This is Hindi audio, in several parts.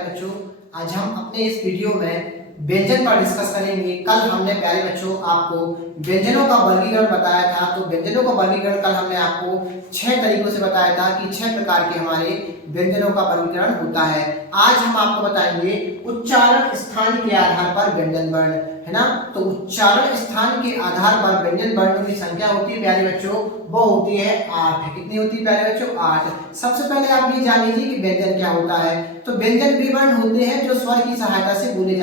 प्यारे बच्चों, आज हम अपने इस वीडियो में व्यंजन पर डिस्कस करेंगे। कल हमने प्यारे बच्चों आपको व्यंजनों का वर्गीकरण बताया था। तो व्यंजनों का वर्गीकरण कल हमने आपको 6 तरीकों से बताया था कि 6 प्रकार के हमारे व्यंजनों का वर्गीकरण होता है। आज हम आपको बताएंगे उच्चारण स्थान के आधार पर व्यंजन वर्ण, है ना। तो उच्चारण स्थान के आधार पर व्यंजन वर्णों की संख्या होती है प्यारे बच्चों, वो होती है 8। कितनी होती है प्यारे बच्चों? 8। सबसे पहले आप ये जान लीजिए कि व्यंजन क्या होता है। तो व्यंजन वे वर्ण होते हैं जो स्वर की सहायता से बोले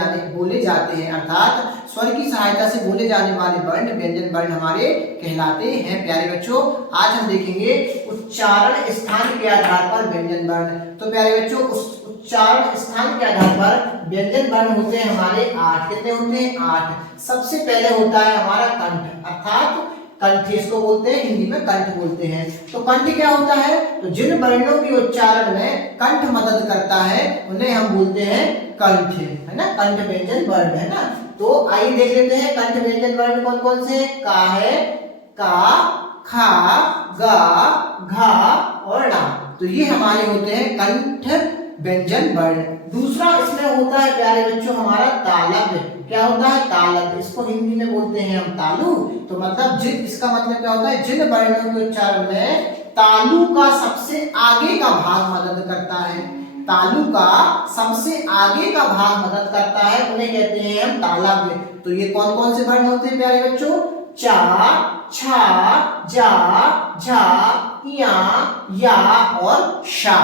जाते हैं, अर्थात स्वर की सहायता से बोले जाने वाले वर्ण व्यंजन वर्ण हमारे कहलाते हैं। प्यारे बच्चों, आज हम देखेंगे उच्चारण स्थान के आधार पर व्यंजन वर्ण। तो प्यारे बच्चों, उस उच्चारण स्थान के आधार पर व्यंजन वर्ण होते हैं हमारे 8। कितने होते हैं? 8। सबसे पहले होता है हमारा कंठ, अर्थात कंठ इसको बोलते हैं, हिंदी में कंठ बोलते हैं। तो कंठ क्या होता है? तो जिन वर्णों के उच्चारण में कंठ मदद करता है उन्हें हम बोलते हैं कंठ, है ना। कंठ व्यंजन वर्ण, है ना। तो आइए देख लेते हैं कंठ व्यंजन वर्ण कौन कौन से। का है, का, खा, गा, घा और णा। तो ये हमारे होते हैं कंठ व्यंजन वर्ण। दूसरा इसमें होता है प्यारे बच्चों हमारा तालव्य। क्या होता है? तालव्य। इसको हिंदी में बोलते हैं हम तालु। तो मतलब जिन, इसका मतलब क्या होता है? जिन वर्णों के उच्चारण में तालु का सबसे आगे का भाग मदद करता है, तालु का सबसे आगे का भाग मदद करता है, उन्हें कहते हैं हम तालव्य। तो ये कौन कौन से वर्ण होते हैं प्यारे बच्चों? चा, छा, जा, झा, या, या और शा।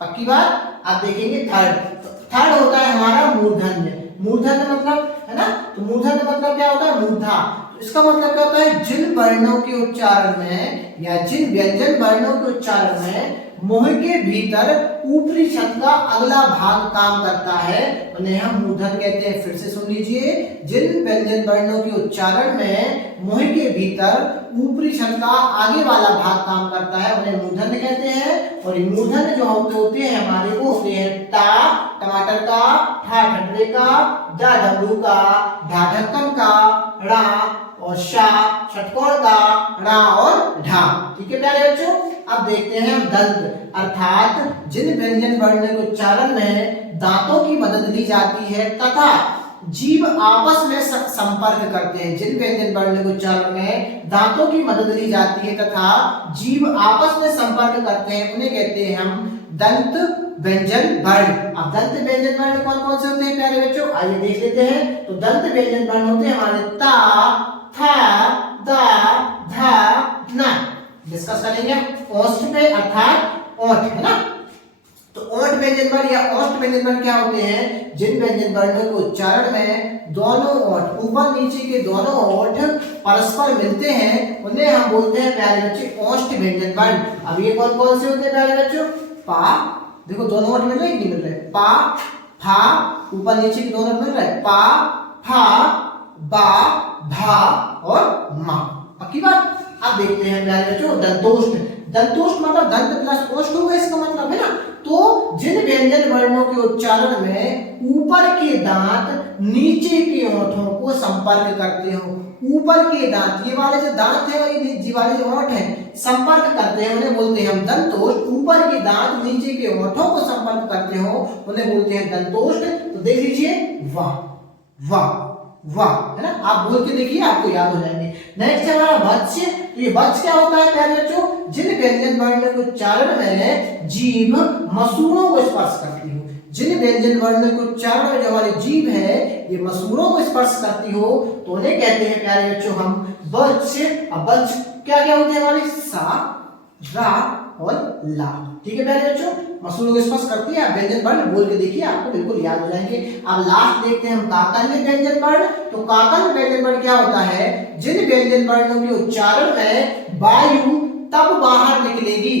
पक्की बात। आप देखेंगे थर्ड होता है हमारा मूर्धन्य। मूर्धन्य मतलब, है ना। तो मूर्धन्य मतलब क्या होता है? मूर्धा। इसका मतलब क्या होता है? जिन वर्णों के उच्चारण में या जिन व्यंजन वर्णों के उच्चारण में मुंह के भीतर ऊपरी छत का अगला भाग काम करता है उन्हें हम मूर्धन्य कहते हैं। फिर से सुन लीजिए, जिन व्यंजन वर्णों के उच्चारण में मुंह के भीतर ऊपरी छत का आगे वाला भाग काम करता है उन्हें मूर्धन्य कहते हैं। और ये मूर्धन्य जो होते हैं हमारे, वो होते हैं टा टमाटर का, ठा ठटरे का, डा डमरू का, ढा ढक्कन का, ड़ा और शा षटकोण का, णा और ढा। ठीक है प्यारे बच्चों। अब देखते हैं हम दंत, अर्थात जिन व्यंजन वर्ण के उच्चारण में दांतों की मदद ली जाती है तथा जीभ आपस में संपर्क करते हैं। जिन व्यंजन वर्ण के उच्चारण में दांतों की मदद ली जाती है तथा जीभ आपस में संपर्क करते हैं उन्हें कहते हैं हम दंत व्यंजन वर्ण। अब दंत व्यंजन वर्ण कौन कौन से होते हैं प्यारे बच्चों? आइए देख लेते हैं। तो दंत व्यंजन वर्ण होते हैं हमारे ता, था, दा, धा, ना। डिस्कस करेंगे ओष्ठ पे, अर्थात ओठ, है ना। तो ओठ व्यंजन वर्ण या ओष्ठ व्यंजन वर्ण क्या होते हैं? जिन व्यंजन वर्णों के उच्चारण में दोनों ओठ, ऊपर नीचे के दोनों ओठ परस्पर मिलते हैं उन्हें हम बोलते हैं प्यारे बच्चे ओष्ठ व्यंजन वर्ण। अब ये कौन कौन से होते हैं प्यारे बच्चों? पा, देखो दोनों ओठ मिल रहे हैं कि नहीं मिल रहे? पा, फा, ऊपर नीचे के दोनों मिल रहे हैं, पा, फा, बा, भा और मा। पक्की बात। अब देखते हैं प्यारे बच्चों दंतोष्ठ। दंतोष्ठ मतलब दंत प्लस ओष्ठ होगा, इसका मतलब, है ना। तो जिन व्यंजन वर्णों के उच्चारण में ऊपर के दांत नीचे के ओठों को संपर्क करते हो, ऊपर के दांत, ये वाले जो दांत है और ये वाले जो ओठ है संपर्क करते हैं उन्हें बोलते हैं हम दंतोष्ठ। ऊपर के दांत नीचे के ओठों को संपर्क करते हो उन्हें बोलते हैं दंतोष्ठ। तो देख लीजिए, वाह वाह वाह, है ना। आप बोल के देखिए, आपको याद हो जाएंगे। नेक्स्ट है हमारा वत्स। तो ये वत्स क्या होता है प्यारे बच्चों? जिन व्यंजन वर्ण के उच्चारण में जीभ मसूड़ों को स्पर्श करती हो, जिन व्यंजन वर्ण के उच्चारण में जो हमारी जीभ है ये मसूड़ों को स्पर्श करती हो तो उन्हें कहते हैं प्यारे बच्चों हम वत्स। अब वत्स क्या क्या होते हैं हमारे? सा, रा और ला। ठीक है प्यारे बच्चों, मसूड़ों को स्पर्श करती है। आप व्यंजन वर्ण बोल के देखिए, आपको बिल्कुल याद हो जाएंगे। अब लास्ट देखते हैं हम काकल्य व्यंजन वर्ण। तो काकल्य व्यंजन वर्ण क्या होता है? जिन व्यंजन वर्णों के उच्चारण में वायु तब बाहर निकलेगी,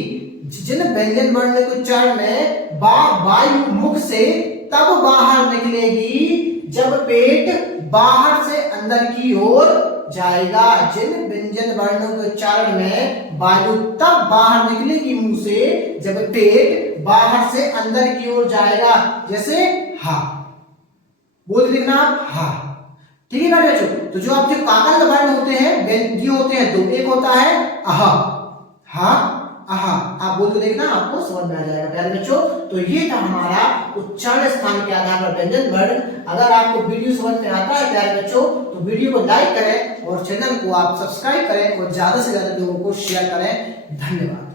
जिन व्यंजन वर्ण के उच्चारण में वायु मुख से तब बाहर निकलेगी जब पेट बाहर से अंदर की ओर जाएगा। जिन व्यंजन वर्णों के उच्चारण में वायु तब बाहर निकलेगी मुंह से जब पेट बाहर से अंदर की ओर जाएगा। जैसे हा, बोल लिखना हा। ठीक है ना बच्चों। तो जो आपके काकल्य वर्ण होते हैं ये होते हैं दो। एक होता है अहा, हा, आहा, आप बोल के देखना, आपको समझ में आ जाएगा प्यारे बच्चों। तो ये था हमारा उच्चारण स्थान के आधार पर व्यंजन वर्ण। अगर आपको वीडियो समझ में आता है प्यारे बच्चों तो वीडियो को लाइक करें और चैनल को आप सब्सक्राइब करें और ज्यादा से ज्यादा लोगों को शेयर करें। धन्यवाद।